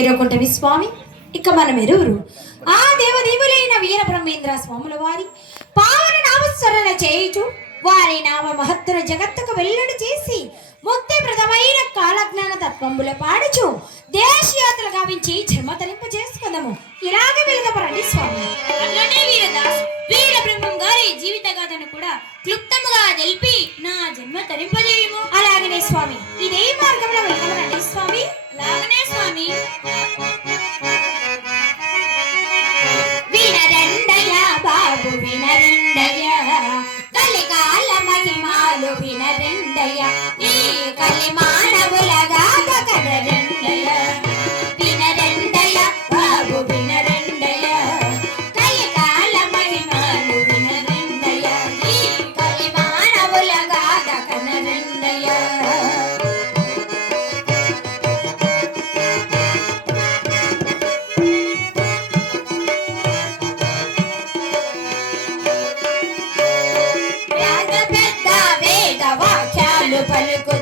వీరకుంటవి స్వామి ఇక మనమెరువురు ఆ దేవదేవులైన వీర బ్రహ్మేంద్ర స్వాముల వారి పావన నామస్మరణ చేయుచు వారి నామ మహత్తుల జగత్తుకు వెల్లడి చేసి ముక్తి ప్రదమైన కాలజ్ఞాన తత్వంబుల పాడుచు దేశయాత్ర గావించి జన్మ తరింప చేసుకుందాము. ఇలాగే వెలుగపరండి స్వామి. అట్లనే వీరదాస్ వీర బ్రహ్మం గారి జీవిత గాథను కూడా క్లుప్తముగా తెలిపి నా జన్మ తరింపజేయము. అలాగనే స్వామి. ఇదే మార్గంలో వెలుగపరండి స్వామి. అలాగనే స్వామి. వినరండయ బాబు వినరండయ కలికాల మహిమాలు వినరండయ ఈ కలి మానవులగా కదరండయ వినరండయ బాబు వినరండయ కలికాల మహిమాలు వినరండయ ఈ కలి మానవులగా కదరండయ. పలుకు